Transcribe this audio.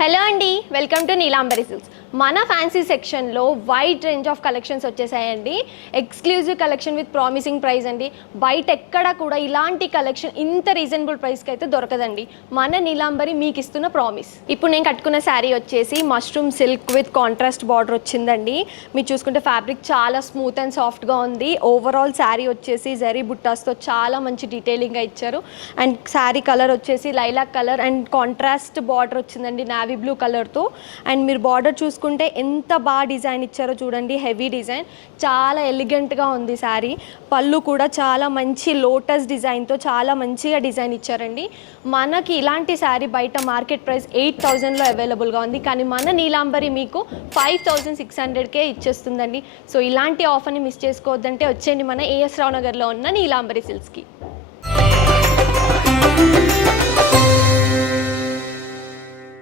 Hello అండి, welcome to Neelambari silks. మన fancy సెక్షన్లో వైడ్ రేంజ్ ఆఫ్ కలెక్షన్స్ వచ్చేసాయండి. Exclusive collection with promising price అండి. బయట ఎక్కడ కూడా ఇలాంటి కలెక్షన్ ఇంత రీజనబుల్ ప్రైస్కి అయితే దొరకదండి. మన నీలాంబరి మీకు ఇస్తున్న ప్రామిస్. ఇప్పుడు నేను కట్టుకున్న శారీ వచ్చేసి mushroom silk with contrast border వచ్చిందండి. మీరు చూసుకుంటే ఫ్యాబ్రిక్ చాలా స్మూత్ అండ్ సాఫ్ట్గా ఉంది. ఓవరాల్ శారీ వచ్చేసి జరీ బుట్టాస్తో చాలా మంచి డీటెయిలింగ్గా ఇచ్చారు. అండ్ శారీ కలర్ వచ్చేసి lilac colour and contrast border వచ్చిందండి నావీ బ్లూ కలర్తో. అండ్ మీరు బార్డర్ చూసుకుంటే ఎంత బాగా డిజైన్ ఇచ్చారో చూడండి, హెవీ డిజైన్, చాలా ఎలిగెంట్గా ఉంది శారీ. పళ్ళు కూడా చాలా మంచి లోటస్ డిజైన్తో చాలా మంచిగా డిజైన్ ఇచ్చారండి. మనకి ఇలాంటి శారీ బయట మార్కెట్ ప్రైస్ 8,000లో అవైలబుల్గా ఉంది, కానీ మన నీలాంబరి మీకు 5,600కే ఇచ్చేస్తుందండి. సో ఇలాంటి ఆఫర్ని మిస్ చేసుకోవద్దంటే వచ్చేయండి మన ఏఎస్ రావు నగర్లో ఉన్న నీలాంబరి సిల్క్స్కి.